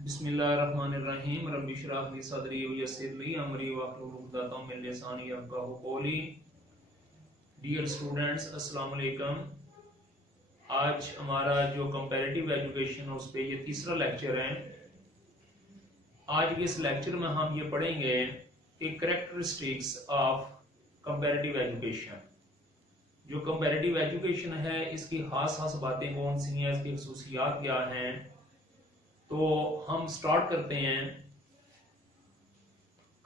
बिस्मिल्लाहिर्रहमानिर्रहीम रब्बि इश्रह ली सदरी व यस्सिर ली अमरी वहलुल उक़दतम मिन लिसानी यफ़क़हू क़ौली। डियर स्टूडेंट्स, अस्सलाम वालेकुम। आज हमारा जो कंपैरेटिव एजुकेशन उस पे ये तीसरा लेक्चर है। आज के इस लेक्चर में हम ये पढ़ेंगे कि कैरेक्टरिस्टिक्स ऑफ कंपैरेटिव एजुकेशन। जो कंपैरेटिव एजुकेशन है इसकी खास बातें कौन सी हैं, इसकी खसूसियात क्या हैं। तो हम स्टार्ट करते हैं।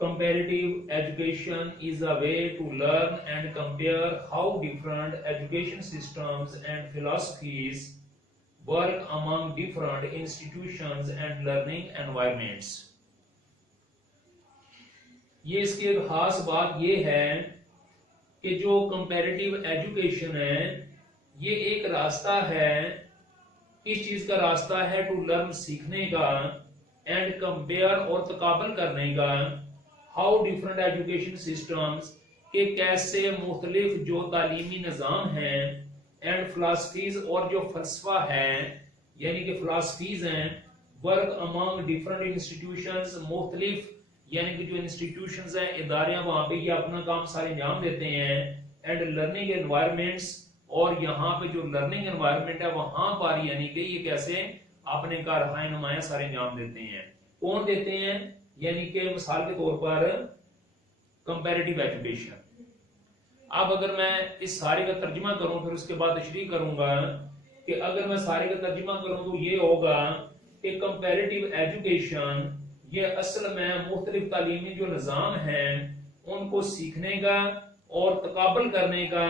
Comparative education is a way to learn and compare how different education systems and philosophies work among different institutions and learning environments. ये इसकी एक खास बात ये है कि जो कंपैरेटिव एजुकेशन है ये एक रास्ता है। इस चीज का रास्ता है टू लर्न, सीखने का, एंड कंपेयर और तकाबल करने का, हाउ डिफरेंट एजुकेशन सिस्टम्स के कैसे मुख्तलिफ जो तालीमी निज़ाम हैं, एंड फिलॉसफीज और जो फलसफा है यानी कि फिलॉसफीज हैं, वर्क अमंग डिफरेंट इंस्टीट्यूशंस, मुख्तलिफ यानी कि जो इंस्टीट्यूशंस हैं, इदारे, वहां पे ये अपना काम सारे अंजाम देते हैं, एंड लर्निंग एनवायरनमेंट्स, और यहाँ पे जो लर्निंग एनवायरनमेंट है वहां पर यानी कि ये कैसे अपने कारहाय नुमाया सारे अंजाम देते हैं। कौन देते हैं? यानी कि मिसाल के तौर पर कंपैरेटिव एजुकेशन। अब अगर मैं इस सारे का तर्जुमा करूं फिर उसके बाद तशरीह करूंगा कि अगर मैं सारे का तर्जुमा करूं तो ये होगा कि कंपैरेटिव एजुकेशन ये असल में मुख्तलिफ तालीमी जो निज़ाम हैं उनको सीखने का और तकाबल करने का,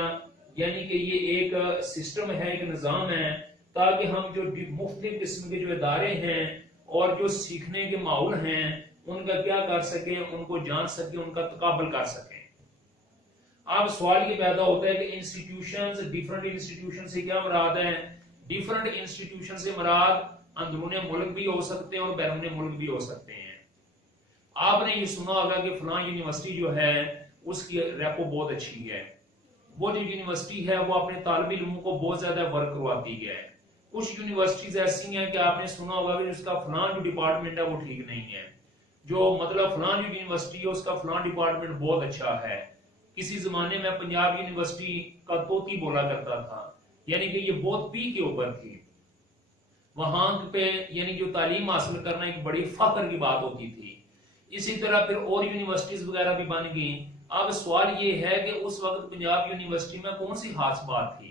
यानी कि ये एक सिस्टम है, एक निज़ाम है, ताकि हम जो मुख्तलिफ किस्म के जो इदारे हैं और जो सीखने के माहौल हैं उनका क्या कर सके, उनको जान सके, उनका तकाबल कर सके। अब सवाल ये पैदा होता है कि इंस्टीट्यूशंस, डिफरेंट इंस्टीट्यूशन से क्या मुराद है? डिफरेंट इंस्टीट्यूशन से मुराद अंदरूनी मुल्क भी हो सकते हैं और बैरूनी मुल्क भी हो सकते हैं। आपने ये सुना होगा कि फलां यूनिवर्सिटी जो है उसकी रेपो बहुत अच्छी है, वो जो यूनिवर्सिटी है वो अपने तालिब इल्मों को बहुत ज्यादा वर्क करवाती है। कुछ यूनिवर्सिटीज ऐसी हैं कि आपने सुना होगा कि उसका फलां जो डिपार्टमेंट है वो ठीक नहीं है, जो मतलब फलां जो यूनिवर्सिटी है उसका फलां डिपार्टमेंट बहुत अच्छा है। किसी जमाने में पंजाब यूनिवर्सिटी का तोती बोला करता था, यानी कि ये बहुत पी के ऊपर थी। वहां पे यानी जो तालीम हासिल करना एक बड़ी फख्र की बात होती थी। इसी तरह फिर और यूनिवर्सिटीज वगैरह भी बन गई। अब सवाल ये है कि उस वक्त पंजाब यूनिवर्सिटी में कौन सी खास बात थी?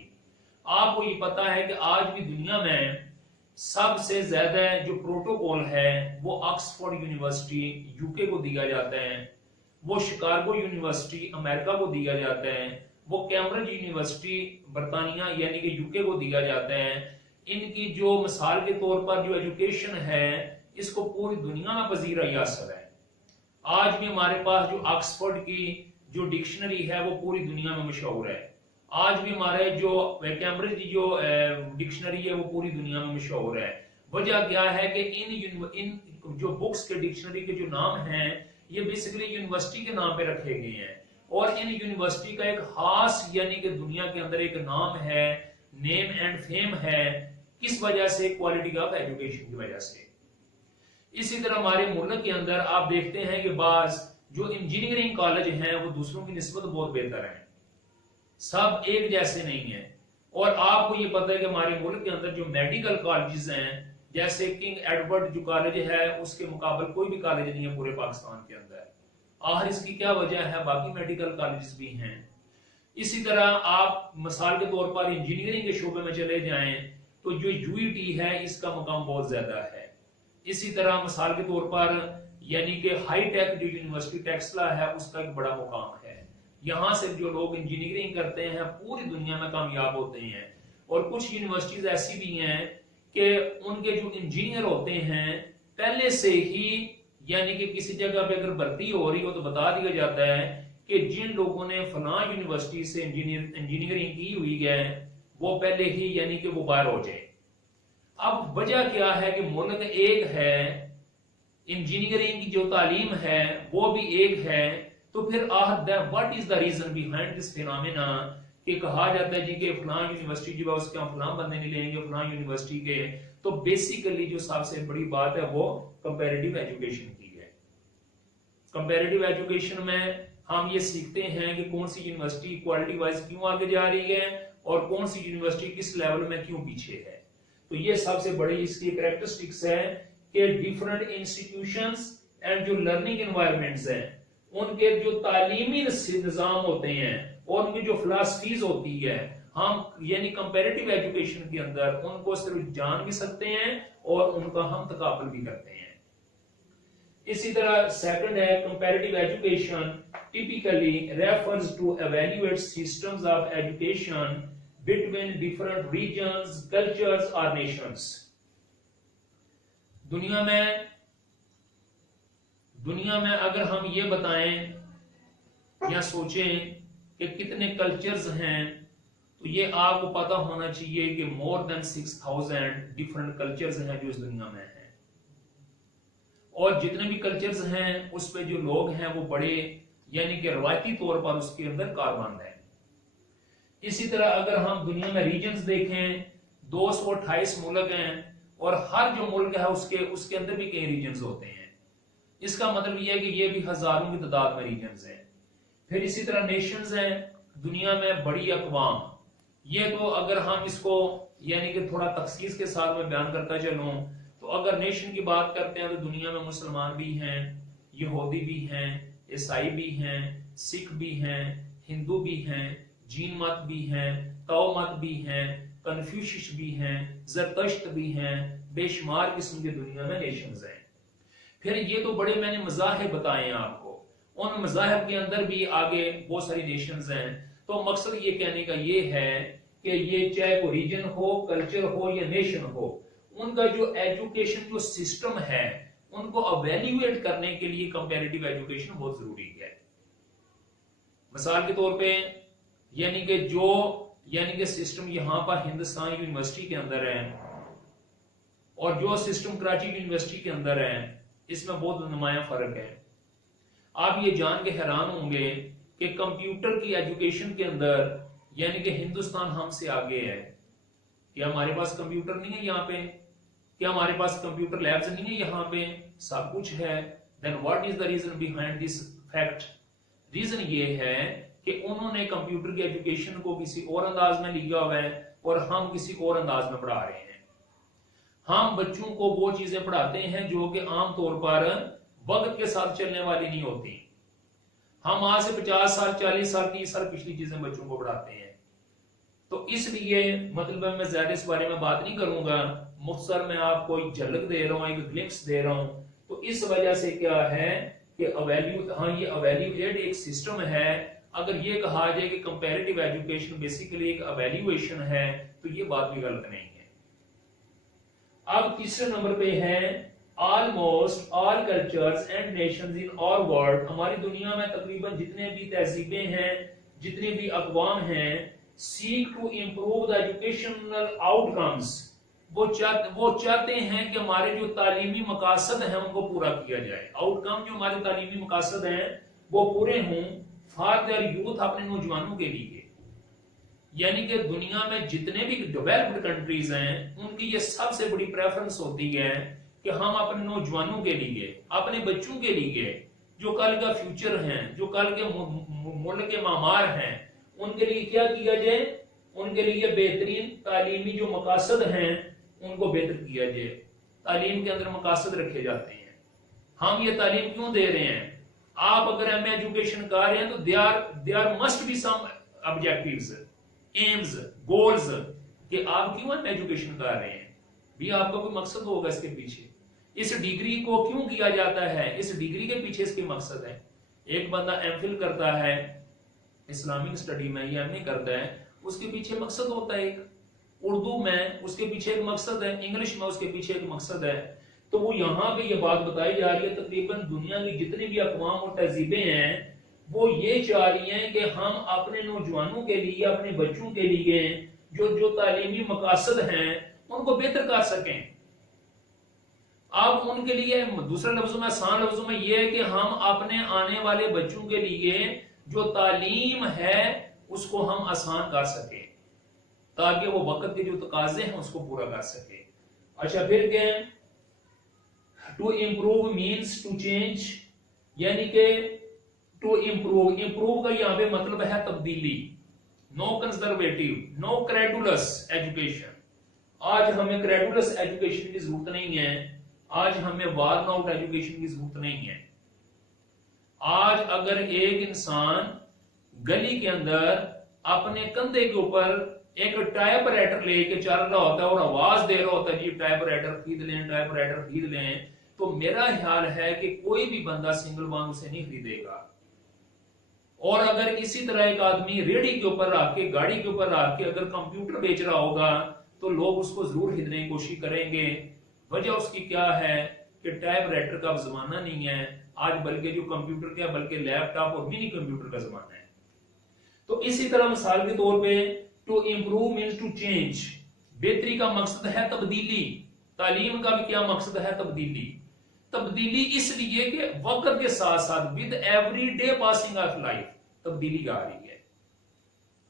आपको ये पता है कि आज भी दुनिया में सबसे ज्यादा जो प्रोटोकॉल है वो ऑक्सफोर्ड यूनिवर्सिटी यूके को दिया जाता है, वो शिकागो यूनिवर्सिटी अमेरिका को दिया जाता है, वो कैम्ब्रिज यूनिवर्सिटी बरतानिया यानी कि यूके को दिया जाता है। इनकी जो मिसाल के तौर पर जो एजुकेशन है इसको पूरी दुनिया में पजीरा असर है। आज भी हमारे पास जो ऑक्सफोर्ड की जो डिक्शनरी है वो पूरी दुनिया में मशहूर है। आज भी हमारे जो कैम्ब्रिज की जो डिक्शनरी है वो पूरी दुनिया में मशहूर है। वजह क्या है कि इन जो बुक्स के डिक्शनरी के जो नाम हैं ये बेसिकली यूनिवर्सिटी के नाम पे रखे गए हैं, और इन यूनिवर्सिटी का एक खास यानी कि दुनिया के अंदर एक नाम है, नेम एंड फेम है। किस वजह से? क्वालिटी ऑफ एजुकेशन की वजह से। इसी तरह हमारे मुल्क के अंदर आप देखते हैं कि बाज जो इंजीनियरिंग कॉलेज हैं वो दूसरों की निस्बत बहुत बेहतर हैं, सब एक जैसे नहीं है। और आपको ये पता है कि हमारे मुल्क के अंदर जो मेडिकल कॉलेजेस हैं जैसे किंग एडवर्ड जो कॉलेज है उसके मुकाबले कोई भी कॉलेज नहीं है पूरे पाकिस्तान के अंदर। आखिर इसकी क्या वजह है? बाकी मेडिकल कॉलेजेस भी हैं। इसी तरह आप मिसाल के तौर पर इंजीनियरिंग के शोबे में चले जाएं तो जो यूईटी है इसका मुकाम बहुत ज्यादा है। इसी तरह मिसाल के तौर पर यानी कि हाई टेक जो यूनिवर्सिटी टेक्सला है उसका एक बड़ा मुकाम है। यहाँ से जो लोग इंजीनियरिंग करते हैं पूरी दुनिया में कामयाब होते हैं। और कुछ यूनिवर्सिटीज ऐसी भी हैं कि उनके जो इंजीनियर होते हैं पहले से ही यानी कि किसी जगह पे अगर भर्ती हो रही हो तो बता दिया जाता है कि जिन लोगों ने फलां यूनिवर्सिटी से इंजीनियरिंग की हुई है वो पहले ही यानी कि वो बाहर हो जाए। अब वजह क्या है कि मुल्क एक है, इंजीनियरिंग की जो तालीम है वो भी एक है, तो फिर what is the reason behind this phenomena कि कहा जाता है जी कि फलां यूनिवर्सिटी जो है उसके हम फलां बंदे नहीं लेंगे, फलां यूनिवर्सिटी के तो बेसिकली जो सबसे बड़ी बात है वो कंपैरेटिव एजुकेशन की है। कंपैरेटिव एजुकेशन में हम ये सीखते हैं कि कौन सी यूनिवर्सिटी क्वालिटी वाइज क्यों आगे जा रही है और कौन सी यूनिवर्सिटी किस लेवल में क्यों पीछे है। तो ये सबसे बड़ी इसकी कैरेक्टरिस्टिक्स है कि डिफरेंट इंस्टीट्यूशंस एंड जो लर्निंग एनवायरनमेंट्स हैं उनके जो तालीमी निजाम होते हैं और उनकी जो फिलॉसफीज होती है, हम यानी कंपैरेटिव एजुकेशन के अंदर उनको सिर्फ जान भी सकते हैं और उनका हम तकाबुल भी करते हैं। इसी तरह सेकंड है comparative education typically refers to evaluate systems of education between different regions, cultures और नेशंस। दुनिया में अगर हम ये बताएं या सोचें कि कितने कल्चर्स हैं, तो ये आपको पता होना चाहिए कि मोर देन 6000 डिफरेंट कल्चर्स हैं जो इस दुनिया में हैं। और जितने भी कल्चर्स हैं उस पे जो लोग हैं वो बड़े यानी कि रवायती तौर पर उसके अंदर कारबंद है। इसी तरह अगर हम दुनिया में रीजन्स देखें, 228 मुल्क हैं और हर जो मुल्क है उसके अंदर भी कई रीजन्स होते हैं। इसका मतलब यह है कि ये भी हजारों की तादाद में रीजन्स हैं। फिर इसी तरह नेशंस हैं, दुनिया में बड़ी अक़वाम। ये तो अगर हम इसको यानी कि थोड़ा तफसील के साथ में बयान करता चलूं, तो अगर नेशन की बात करते हैं तो दुनिया में मुसलमान भी हैं, यहूदी भी हैं, ईसाई भी हैं, सिख भी हैं, हिंदू भी हैं, जीन मत भी हैं, ताओ मत भी हैं, कन्फ्यूशियस भी हैं, ज़रतश्त भी हैं, बेशुमार किस्म की दुनिया में नेशंस हैं। फिर ये तो बड़े मैंने मज़ाहिब बताए हैं आपको, उन मज़ाहिब के अंदर भी आगे बहुत सारी नेशंस हैं। तो मकसद ये कहने का ये है कि ये चाहे वो रीजन हो, कल्चर हो या नेशन हो, उनका जो एजुकेशन जो सिस्टम है उनको एवेल्युएट करने के लिए कंपैरेटिव एजुकेशन बहुत जरूरी है। मिसाल के तौर पे यानी कि सिस्टम यहाँ पर हिंदुस्तान यूनिवर्सिटी के अंदर है और जो सिस्टम कराची यूनिवर्सिटी के अंदर है, इसमें बहुत नुमाया फर्क है। आप ये जान के हैरान होंगे कि कंप्यूटर की एजुकेशन के अंदर यानी कि हिंदुस्तान हमसे आगे है। क्या हमारे पास कंप्यूटर नहीं है यहाँ पे? क्या हमारे पास कंप्यूटर लैब्स नहीं है यहाँ पे? सब कुछ है। Then what is the reason behind this fact? Reason ये है कि उन्होंने कंप्यूटर की एजुकेशन को किसी और अंदाज में लिया हुआ है और हम किसी और अंदाज में पढ़ा रहे हैं। हम बच्चों को वो चीजें पढ़ाते हैं जो कि आमतौर पर वक्त के साथ चलने वाली नहीं होती। हम आज से 50 साल, 40 साल, 30 साल पिछली चीजें बच्चों को पढ़ाते हैं। तो इसलिए मतलब मैं ज्यादा इस बारे में बात नहीं करूंगा, मुख्तसर मैं आपको एक झलक दे रहा हूं, एक ग्लिम्स दे रहा हूं। तो इस वजह से क्या है कि ये एवेल्युएट एक सिस्टम है। अगर ये कहा जाए कि कंपैरेटिव एजुकेशन बेसिकली एक एवेल्युएशन है, तो ये बात भी गलत नहीं है। अब तीसरे नंबर पे है almost all cultures and Nations in all world. हमारी दुनिया में तकरीबन जितने भी तहजीबें हैं, जितने भी अक़वाम हैं, seek to improve the educational outcomes. वो चाहते हैं कि हमारे जो तालीमी मकासद हैं उनको पूरा किया जाए। आउटकम जो हमारे तालीमी मकासद हैं वो पूरे हों फॉर देयर यूथ, अपने नौजवानों के लिए। यानी कि दुनिया में जितने भी डेवलप्ड कंट्रीज हैं उनकी ये सबसे बड़ी प्रेफरेंस होती है कि हम अपने नौजवानों के लिए, अपने बच्चों के लिए, जो कल का फ्यूचर हैं, जो कल के मुल्क के मामार हैं, उनके लिए क्या किया जाए, उनके लिए बेहतरीन तालीमी जो मकासद हैं उनको बेहतर किया जाए। तालीम के अंदर मकासद रखे जाते हैं। हम ये तालीम क्यों दे रहे हैं? आप अगर एम एजुकेशन कर रहे हैं तो there must be some objectives, aims, goals कि आप क्यों एम एजुकेशन कर रहे हैं, भी आपका कोई मकसद होगा इसके पीछे। इस डिग्री को क्यों किया जाता है, इस डिग्री के पीछे इसके मकसद है। एक बंदा एमफिल करता है इस्लामिक स्टडी में या एमए करता है, उसके पीछे मकसद होता है। एक उर्दू में उसके पीछे एक मकसद है, इंग्लिश में उसके पीछे एक मकसद है। तो वो यहाँ पे ये बात बताई जा रही है, तकरीबन दुनिया की जितनी भी अक़वाम और तहजीबें हैं वो ये चाह रही हैं कि हम अपने नौजवानों के लिए, अपने बच्चों के लिए जो तालीमी मकासद हैं उनको बेहतर कर सकें। अब उनके लिए दूसरे लफ्जों में, आसान लफ्जों में यह है कि हम अपने आने वाले बच्चों के लिए जो तालीम है उसको हम आसान कर सके ताकि वो वक्त के जो तकाजे हैं उसको पूरा कर सके। अच्छा फिर क्या है, to improve means to change, यानी कि टू इम्प्रूव, इम्प्रूव का यहां पे मतलब है तब्दीली। No conservative, no credulous education. आज हमें क्रेडुलस एजुकेशन की जरूरत नहीं है, आज हमें वार्न आउट एजुकेशन की जरूरत नहीं है। आज अगर एक इंसान गली के अंदर अपने कंधे के ऊपर एक टाइपराइटर लेके चल रहा होता है और आवाज दे रहा होता है जी टाइपराइटर खरीद लें, टाइपराइटर खरीद लें, तो मेरा ख्याल है कि कोई भी बंदा सिंगल वन उसे नहीं खरीदेगा। और अगर इसी तरह एक आदमी रेडी के ऊपर रख के, गाड़ी के ऊपर रख के अगर कंप्यूटर बेच रहा होगा तो लोग उसको जरूर खरीदने की कोशिश करेंगे। वजह उसकी क्या है कि टाइपराइटर का जमाना नहीं है आज, बल्कि जो कंप्यूटर का बल्कि लैपटॉप और मिनी कंप्यूटर का जमाना है। तो इसी तरह मिसाल के तौर पे to improve means to change, बेहतरी का मकसद है तब्दीली। तालीम का भी क्या मकसद है, तब्दीली। तब्दीली इसलिए कि वक्त के साथ साथ with every day passing of life तब्दीली आ रही है,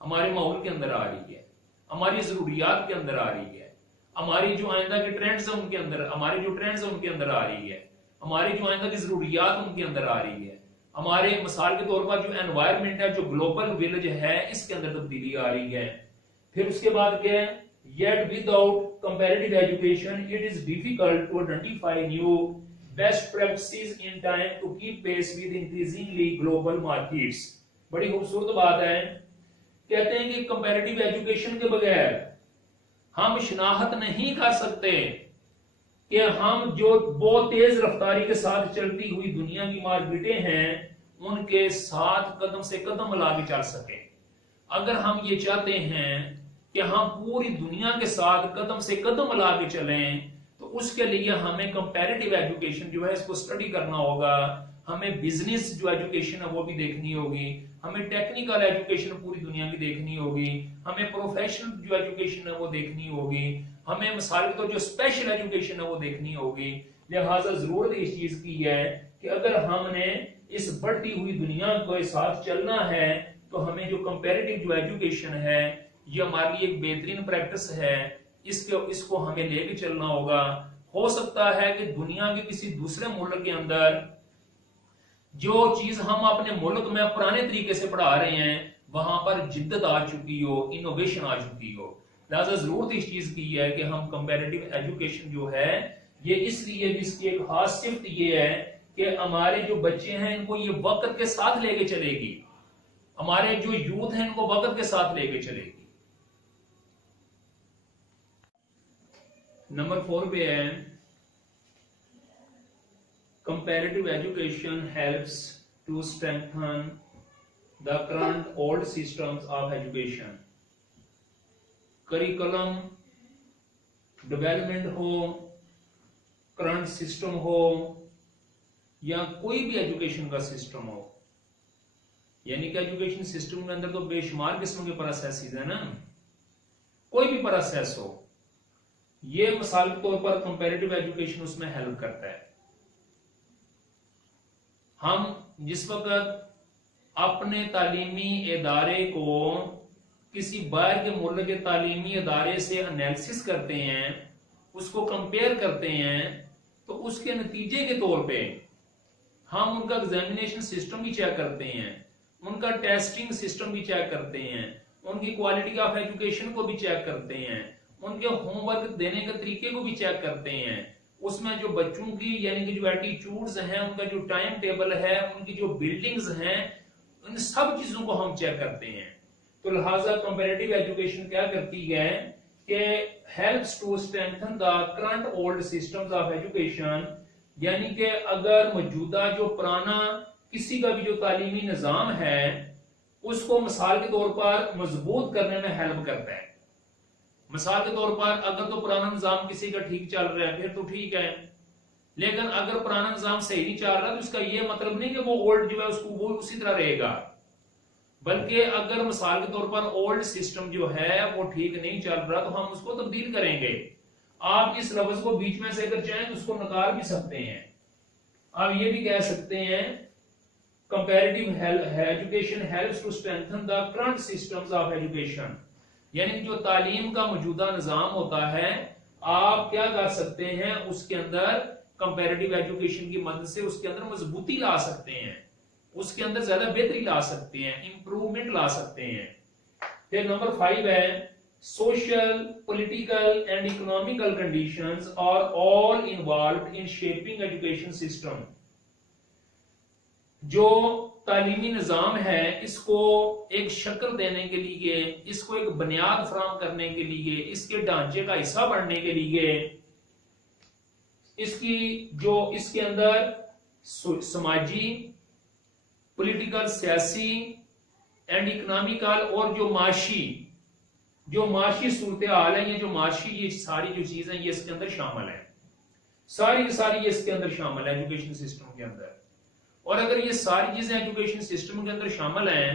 हमारे माहौल के अंदर आ रही है, हमारी जरूरियात के अंदर आ रही है, हमारी जो आइंदा के ट्रेंड्स हैं उनके अंदर, हमारे जो ट्रेंड्स हैं उनके अंदर आ रही है, हमारी जो आइंदा की जरूरियात उनके अंदर आ रही है, हमारे मिसाल के तौर पर जो एनवायरमेंट है, जो ग्लोबल विलेज है, इसके अंदर तब्दीली आ रही है। फिर उसके बाद क्या है, yet without comparative education it is difficult to identify new best practices in time to keep pace with increasingly global markets. बड़ी खूबसूरत बात है, कहते हैं कि कंपैरेटिव एजुकेशन के बगैर हम शिनाख्त नहीं कर सकते कि हम जो बहुत तेज रफ्तारी के साथ चलती हुई दुनिया की मार्केटें हैं उनके साथ कदम से कदम मिला के चल सके। अगर हम ये चाहते हैं कि हम पूरी दुनिया के साथ कदम से कदम मिला के चलें तो उसके लिए हमें कंपैरेटिव एजुकेशन जो है इसको स्टडी करना होगा, हमें बिजनेस जो एजुकेशन है वो भी देखनी होगी, हमें टेक्निकल एजुकेशन पूरी दुनिया की देखनी होगी, हमें प्रोफेशनल जो एजुकेशन है वो देखनी होगी, हमें मिसाल के तौर जो स्पेशल एजुकेशन है वो देखनी होगी। लिहाजा जरूरत इस चीज की है कि अगर हमने इस बढ़ती हुई दुनिया के साथ चलना है तो हमें जो कंपैरेटिव जो एजुकेशन है ये हमारे लिए एक बेहतरीन प्रैक्टिस है, इसको हमें लेके चलना होगा। हो सकता है कि दुनिया के किसी दूसरे मुल्क के अंदर जो चीज हम अपने मुल्क में पुराने तरीके से पढ़ा रहे हैं वहां पर जिद्दत आ चुकी हो, इनोवेशन आ चुकी हो। लिहाजा जरूरत इस चीज की है कि हम कंपैरेटिव एजुकेशन जो है ये इसलिए जिसकी एक खास सिफ्त ये है कि हमारे जो बच्चे हैं इनको ये वक्त के साथ लेके चलेगी, हमारे जो यूथ है इनको वक्त के साथ लेके चलेगी। नंबर 4 पे है comparative education helps to strengthen the current old systems of education. Curriculum development हो, करंट सिस्टम हो या कोई भी एजुकेशन का सिस्टम हो, यानी कि एजुकेशन सिस्टम के अंदर तो बेशुमार किस्म के प्रोसेसेस है ना, कोई भी प्रोसेस हो, ये मिसाल के तौर पर कंपैरेटिव एजुकेशन उसमें हेल्प करता है। हम जिस वक्त अपने तालीमी इदारे को किसी बाहर के मुल्क के तालीमी इदारे से एनालिसिस करते हैं, उसको कंपेयर करते हैं, तो उसके नतीजे के तौर पे हम उनका एग्जामिनेशन सिस्टम भी चेक करते हैं, उनका टेस्टिंग सिस्टम भी चेक करते हैं, उनकी क्वालिटी ऑफ एजुकेशन को भी चेक करते हैं, उनके होमवर्क देने के तरीके को भी चेक करते हैं, उसमें जो बच्चों की यानी कि जो एटीट्यूड्स हैं, उनका जो टाइम टेबल है, उनकी जो बिल्डिंग्स हैं, उन सब चीजों को हम चेक करते हैं। तो लिहाजा कंपैरेटिव एजुकेशन क्या करती है कि helps to strengthen the current old systems of education, यानी कि अगर मौजूदा जो पुराना किसी का भी जो तालीमी निजाम है उसको मिसाल के तौर पर मजबूत करने में हेल्प करता है। मिसाल के तौर पर अगर तो पुराना निजाम किसी का ठीक चल रहा है फिर तो ठीक है, लेकिन अगर पुराना निजाम सही नहीं चल रहा तो इसका यह मतलब नहीं कि वो ओल्ड जो है उसको वो उसी तरह रहेगा, बल्कि अगर मिसाल के तौर पर ओल्ड सिस्टम जो है वो ठीक नहीं चल रहा तो हम उसको तब्दील करेंगे। आप इस लफ्ज को बीच में से अगर चाहें तो उसको निकाल भी सकते हैं, आप ये भी कह सकते हैं comparative education helps to strengthen the current systems of education, यानी जो तालीम का मौजूदा निजाम होता है आप क्या कर सकते हैं, उसके अंदर कंपैरेटिव एजुकेशन की मदद से उसके अंदर मजबूती ला सकते हैं, उसके अंदर ज्यादा बेहतरी ला सकते हैं, इंप्रूवमेंट ला सकते हैं। फिर नंबर 5 है social, political and economical conditions are all involved in shaping education system. जो तालीमी निजाम है इसको एक शक्ल देने के लिए, इसको एक बुनियाद फराहम करने के लिए, इसके ढांचे का हिस्सा बनने के लिए, इसकी जो इसके अंदर समाजी, पॉलिटिकल, सियासी एंड इकोनॉमिकल और जो माशी सूरत हाल है, ये सारी जो चीजें ये इसके अंदर शामिल है, सारी ये इसके अंदर शामिल है एजुकेशन सिस्टम के अंदर। और अगर ये सारी चीजें एजुकेशन सिस्टम के अंदर शामिल हैं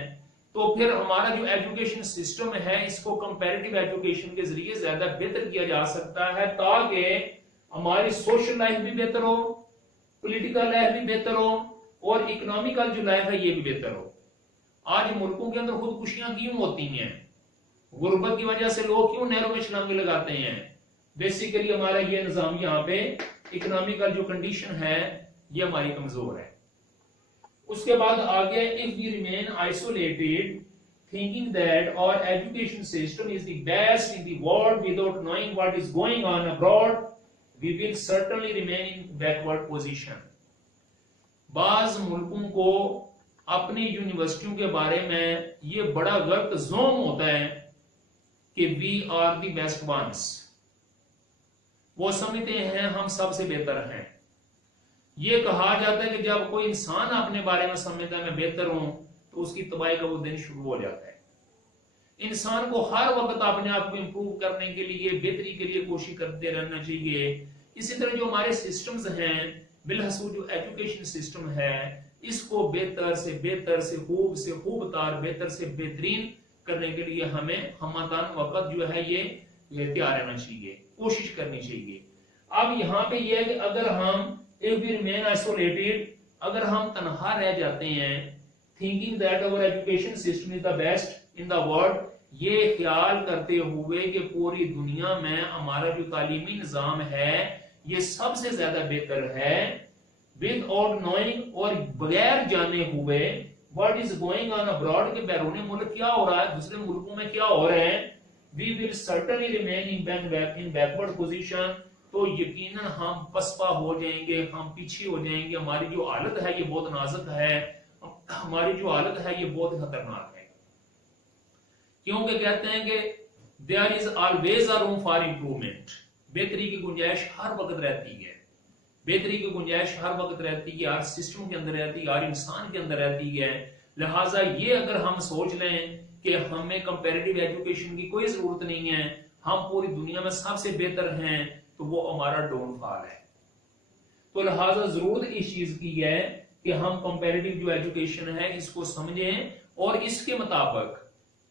तो फिर हमारा जो एजुकेशन सिस्टम है इसको कंपैरेटिव एजुकेशन के जरिए ज्यादा बेहतर किया जा सकता है, ताकि हमारी सोशल लाइफ भी बेहतर हो, पॉलिटिकल लाइफ भी बेहतर हो और इकोनॉमिकल जो लाइफ है ये भी बेहतर हो। आज मुल्कों के अंदर खुदकुशियां क्यों होती हैं, गुर्बत की वजह से लोग क्यों नहरों में छलांगे लगाते हैं? बेसिकली हमारा ये निजाम यहाँ पे इकोनॉमिकल जो कंडीशन है ये हमारी कमजोर है। उसके बाद आगे, if we remain isolated thinking that our education system is the best in the world without knowing what is going on abroad, we will certainly remain in backward position. बाज मुल्कों को अपनी यूनिवर्सिटियों के बारे में ये बड़ा गलत ज़ोम होता है कि we are the best ones, वो समझते हैं हम सबसे बेहतर हैं। ये कहा जाता है कि जब कोई इंसान अपने बारे में समझता है मैं बेहतर हूं तो उसकी तबाही का वो दिन शुरू हो जाता है। इंसान को हर वक्त अपने आप को इंप्रूव करने के लिए, बेहतरी के लिए कोशिश करते रहना चाहिए। इसी तरह जो हमारे सिस्टम्स हैं, बिलहसूस जो एजुकेशन सिस्टम है, इसको बेहतर से खूब तार बेहतर से बेहतरीन करने के लिए हमें हमतान वक्त जो है ये तैयार रहना चाहिए, कोशिश करनी चाहिए। अब यहाँ पे ये है कि अगर हम if we remain isolated, अगर हम तनहा रह जाते हैं, thinking that our education system is the best in the world, ये ख्याल करते हुए कि पूरी दुनिया में हमारा जो तालीमी निजाम है ये सबसे ज्यादा बेहतर है, without knowing, और बगैर जाने हुए what is going on abroad, के बैरूनी मुल्क क्या हो रहा है, दूसरे मुल्कों में क्या हो रहे हैं, we will certainly remain in backward position, तो यकीनन हम पसपा हो जाएंगे, हम पीछे हो जाएंगे। हमारी जो हालत है ये बहुत नाजुक है, हमारी जो हालत है ये बहुत खतरनाक है, क्योंकि कहते हैं कि there is always a room for improvement, बेहतरी की गुंजाइश हर वक्त रहती है, बेहतरी की गुंजाइश हर वक्त रहती है, हर सिस्टम के अंदर रहती है, हर इंसान के अंदर रहती है। लिहाजा ये अगर हम सोच लें कि हमें कंपैरेटिव एजुकेशन की कोई जरूरत नहीं है, हम पूरी दुनिया में सबसे बेहतर हैं, तो वो हमारा डाउनफॉल है। तो लिहाजा जरूरत इस चीज की है कि हम कंपैरेटिव जो एजुकेशन है इसको समझें और इसके मुताबिक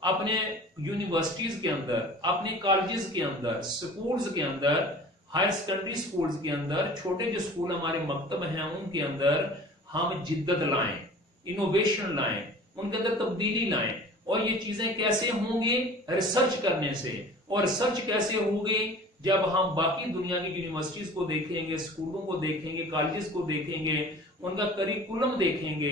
अपने यूनिवर्सिटीज के अंदर, अपने कॉलेजेस के अंदर, स्कूल्स के अंदर, हायर सेकेंडरी स्कूल्स के अंदर, छोटे जो स्कूल हमारे मकतब हैं उनके अंदर हम जिद्दत लाएं, इनोवेशन लाएं, उनके अंदर तब्दीली लाएं। और ये चीजें कैसे होंगी? रिसर्च करने से। और रिसर्च कैसे होगी? जब हम बाकी दुनिया की यूनिवर्सिटीज को देखेंगे, स्कूलों को देखेंगे, कॉलेजेस को देखेंगे, उनका करिकुलम देखेंगे,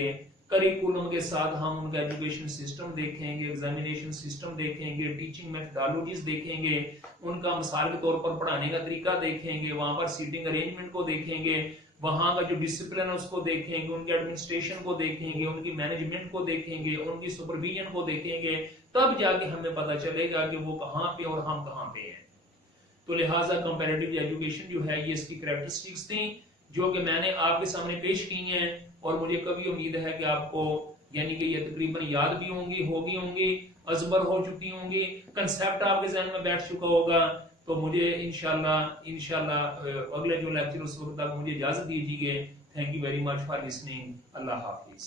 करिकुलम के साथ हम उनका एजुकेशन सिस्टम देखेंगे, एग्जामिनेशन सिस्टम देखेंगे, टीचिंग मेथडोलॉजीज देखेंगे, उनका मिसाल के तौर पर पढ़ाने का तरीका देखेंगे, वहां पर सीटिंग अरेंजमेंट को देखेंगे, वहां का जो डिसिप्लिन है उसको देखेंगे, उनके एडमिनिस्ट्रेशन को देखेंगे, उनकी मैनेजमेंट को देखेंगे, उनकी सुपरविजन को देखेंगे, तब जाके हमें पता चलेगा कि वो कहाँ पे और हम कहाँ पे हैं। तो लिहाजा कंपैरेटिव एजुकेशन जो है ये इसकी कैरेक्टरिस्टिक्स थी जो कि मैंने आपके सामने पेश की हैं, और मुझे कभी उम्मीद है कि आपको यानी कि ये तकरीबन याद भी होगी, अजबर हो चुकी होंगी, कंसेप्ट आपके ज़हन में बैठ चुका होगा। तो मुझे इंशाल्लाह अगले जो लेक्चर उस वक्त तक मुझे इजाजत दीजिए। Thank you very much for listening. Allah Hafiz.